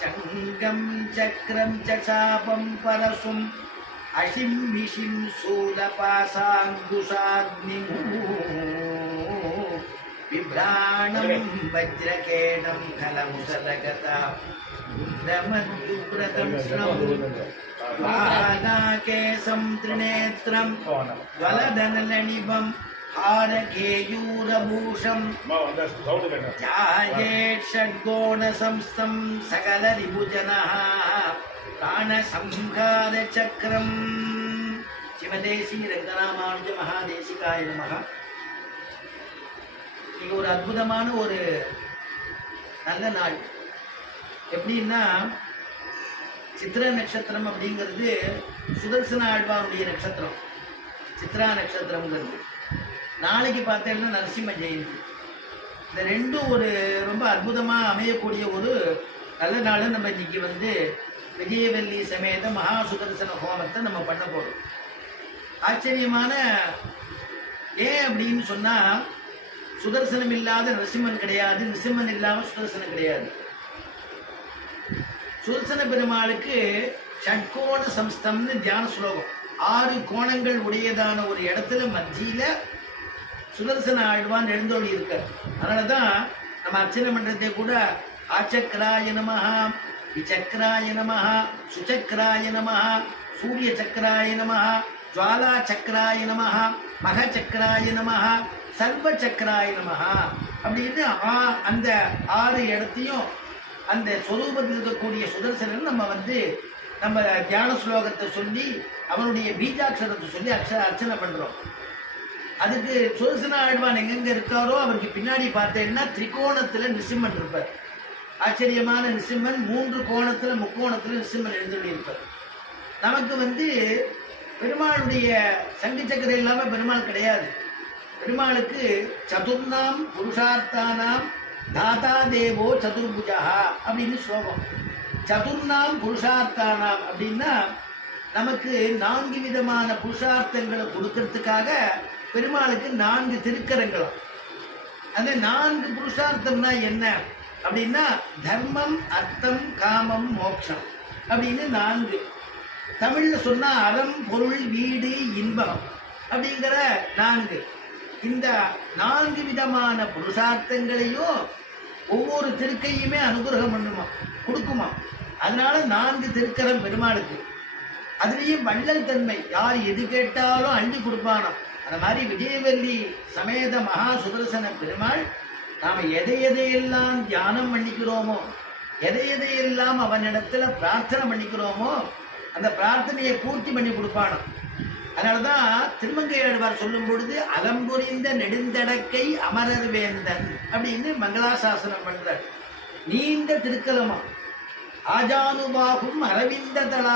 शङ्गं चक्रं च चापं परशुम् अशिं विशिं शूलपासाङ्कुशाग्निम् बिभ्राणं वज्रकेणं खलमुसलगता रुद्रमद्युव्रतं श्रवम् वाहनाकेशं त्रिनेत्रं ज्वलदनलनिभं हारकेयूरभूषम् ध्यायेत् षड्गोणसंस्थं सकलरिभुजनः प्राणसंहारचक्रम् சிவதேசி ரங்கராமானுஜ மகாதேசிகாய நமக இது ஒரு அற்புதமான ஒரு நல்ல நாள் எப்படின்னா சித்திர நட்சத்திரம் அப்படிங்கிறது சுதர்சன ஆழ்வாருடைய நட்சத்திரம் சித்ரா நட்சத்திரம்ங்கிறது நாளைக்கு பார்த்தேன்னா நரசிம்ம ஜெயந்தி. இந்த ரெண்டும் ஒரு ரொம்ப அற்புதமாக அமையக்கூடிய ஒரு நல்ல நாள் நம்ம இன்னைக்கு வந்து விஜயவல்லி சமேத மகா சுதர்சன ஹோமத்தை நம்ம பண்ண போகிறோம் ஆச்சரியமான ஏன் அப்படின்னு சொன்னால் சுதர்சனம் இல்லாத நரசிம்மன் கிடையாது நரசிம்மன் இல்லாமல் சுதர்சனம் கிடையாது. சுதர்சன பெருமாளுக்கு ஷட்கோண சம்ஸ்தம்னு தியான ஸ்லோகம். ஆறு கோணங்கள் உடையதான ஒரு இடத்துல மத்தியில் சுதர்சன ஆழ்வான் எழுந்தோடி இருக்கார். அதனாலதான் நம்ம அர்ச்சனை பண்றதே கூட ஆச்சக்கராய நமஹா விசக்கராய நமஹா சுச்சக்கராய நமஹா சூரிய சக்கராய நமஹா ஜுவாலா சக்கராய நமஹா மக சக்கராய நமஹா சர்வ சக்கராய நமஹா அப்படின்னு ஆ- அந்த ஆறு இடத்தையும் அந்த சொரூபத்தில் இருக்கக்கூடிய சுதர்சனன் நம்ம வந்து நம்ம தியான ஸ்லோகத்தை சொல்லி அவனுடைய பீஜாட்சரத்தை சொல்லி அக்ஷ அர்ச்சனை பண்றோம். அதுக்கு சுதர்சன ஆழ்வான் எங்கெங்க இருக்காரோ அவருக்கு பின்னாடி பார்த்தேன்னா திரிகோணத்துல நிசிம்மன் இருப்பார். ஆச்சரியமான நிசிம்மன் மூன்று கோணத்துல முக்கோணத்துல நிசிம்மன் எழுந்துள்ளிருப்பார் நமக்கு வந்து பெருமாளுடைய சங்கு சக்கரம் இல்லாம பெருமாள் கிடையாது. பெருமாளுக்கு சதுர்ணாம் புருஷார்த்தானாம் தாதா தேவோ சதுர்புஜா அப்படின்னு ஸ்லோகம். சதுர்ணாம் புருஷார்த்தானாம் அப்படின்னா நமக்கு நான்கு விதமான புருஷார்த்தங்களை கொடுக்கறதுக்காக பெருமாளுக்கு நான்கு திருக்கரங்களும். அந்த நான்கு புருஷார்த்தம்னா என்ன? அப்படின்னா தர்மம் அர்த்தம் காமம் மோட்சம். அப்படின்னு நான்கு. தமிழ்ல சொன்னா அறம் பொருள் வீடு இன்பம் அப்படிங்கிற நான்கு. இந்த நான்கு விதமான புருஷார்த்தங்களையும் ஒவ்வொரு திருக்கையுமே அனுகிரகம் பண்ணுமா கொடுக்குமா? அதனால நான்கு திருக்கரம் பெருமாளுக்கு. அதுலேயும் வள்ளல் தன்மை. யார் எது கேட்டாலும் அள்ளி கொடுப்பானோ அந்த மாதிரி விஜயவல்லி சமேத மகா சுதர்சன பெருமாள் நாம் எதை எதையெல்லாம் தியானம் பண்ணிக்கிறோமோ எதை எதையெல்லாம் அவனிடத்துல பிரார்த்தனை பண்ணிக்கிறோமோ அந்த பிரார்த்தனையை பூர்த்தி பண்ணி கொடுப்பானோ அதனாலதான் திருமங்கை ஆழ்வார் சொல்லும் பொழுது அலம்புரிந்த நெடுந்தடக்கை அமரர் வேந்தன் அப்படின்னு மங்களாசாசனம் பண்றார். நீண்ட திருக்கலமா. ஆஜானுபாகும் அரவிந்த தலா